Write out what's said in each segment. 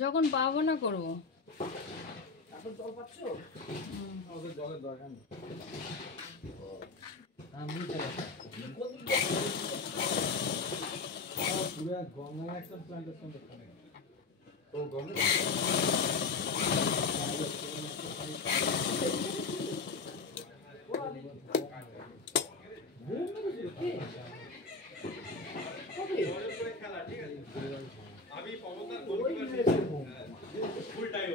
যখন পাবো না করবো। এখন জল পাচ্ছ? আমাদের জলের দরকার নেই। পুরো গঙ্গা একটা প্ল্যান্টেশন দেখানে। ও গঙ্গা আমি পবতার ফুল টাইম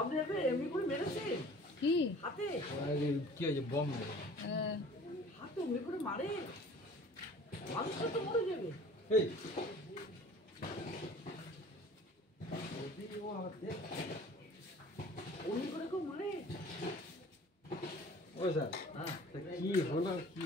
আপনি এমনি করে মেরেছেন কি হাতে? কি হয়েছে? বম মেরে হাতে এমনি করে মারে, মানুষটা তো মরে যাবে। এই অমনি করে কেউ মারে? ও স্যার, হ্যাঁ, কি হলো? কি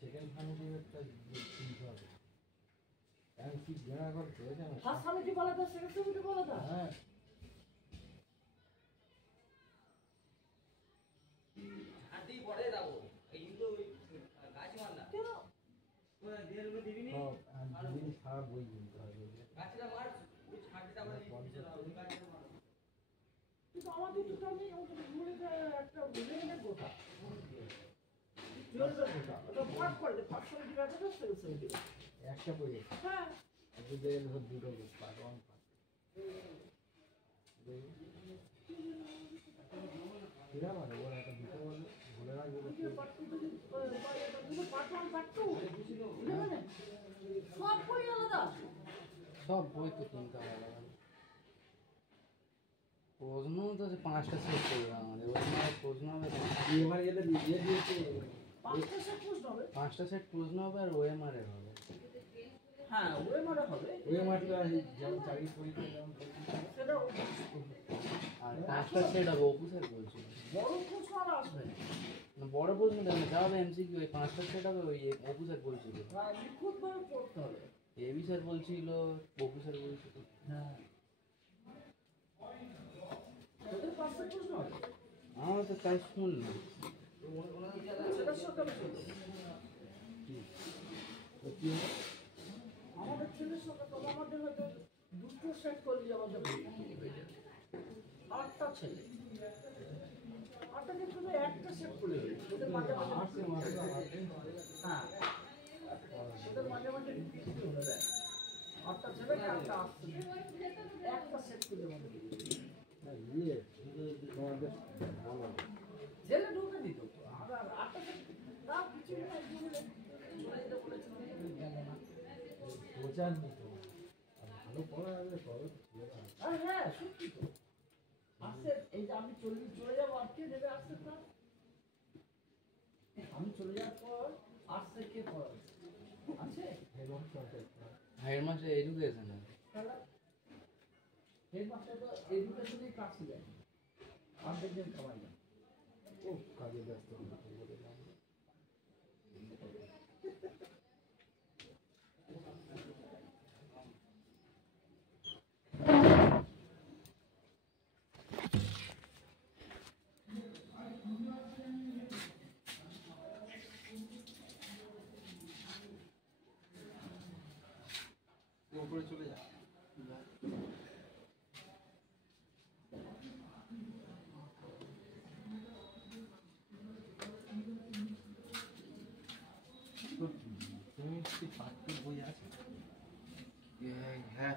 সেকেন্ড ফ্যামিলি একটা চিন্তা হবে। আমি কি ঘোরা করতে জানো? ফার্স্ট সামিটি বলা দা, সেকেন্ড সামিটি বলা দা। হ্যাঁ, হাতি পড়ে যাবো কিন্তু গাছ মারলা কেন? ওরা দেরগুলো দিবি নি? দিন সারা বই কিনতে হবে। গাছটা মার, ওই ছাড়টা আমরা নিচে দাও, গাছটা মার। কিন্তু আমাদের তো আমি ঘুরে একটা রেডিমেড গোটা জলটা গোটা ওটা পাট করে পাট করে দিবা তো সেকেন্ড সামিটি একটা বই হ্যাঁ দুটো দুটো পার্ট ওয়ান পার্ট কিরা মানে ওরা একটা দুটো বলে ভুলে রাখবো। পাট টু পাট ওয়ান পাট টু বুঝলেন? সব বই আলাদা, সব বই তো কিনতে হবে। প্রশ্ন তো 5টা সেট করবে আমাদের, ওই মানে প্রশ্ন হবে এবার যেটা দিয়ে দিয়েছে 5টা সেট প্রশ্ন হবে। 5টা সেট প্রশ্ন হবে আর ওএমআর হবে। হ্যাঁ ওএমআর হবে, ওএমআরটা যেমন চাকরি পরীক্ষা যেমন সেটা আর 5টা সেট হবে। অপু স্যার বলছিল বড় প্রশ্ন আর আসবে না, বড় প্রশ্ন দেবে না, যা হবে এমসিকিউ। ওই 5টা সেট হবে। ওই অপু স্যার বলছিল, হ্যাঁ নিখুঁত ভাবে পড়তে হবে। এবি স্যার বলছিল, অপু স্যার বলছিল। হ্যাঁ তোদের 5টা প্রশ্ন হবে, আমার তো তাই শুনলাম। সেটা সকালে চলবে। কি আমাদের ছেলের সঙ্গে তো আমাদের হয়তো দুটো সেট করলে আমাদের 8টা ছেলে, 8টাকে শুধু একটা সেট করলে হবে। ওদের মাঝে মাঝে হ্যাঁ ওদের মাঝে মাঝে ঢুকিয়ে হয়ে যায়। 8টা ছেলে একটা আসছে একটা সেট করলে আমাদের জেলে ঢুকে দিত। আর 8টা সেট তাও কিছু না, চলে যেতে বলেছিলাম গেল না। বোঝার মতো ভালো পড়া হবে সবাই। আর হ্যাঁ সত্যি তো আসছে, এই যে আমি চলে যাবো আর কে দেবে আসছে? না আমি চলে যাওয়ার পর আসছে কে পড়াবে? আছে হেডমাস্টার এডুকেশন হেডমাস্টার তো এডুকেশনই ক্লাস দেয়, অর্ধেক দিন কামাই না। ও কাজে ব্যস্ত উপরে চলে যা। তুমি কি পাঠ্য বই আছে? হ্যাঁ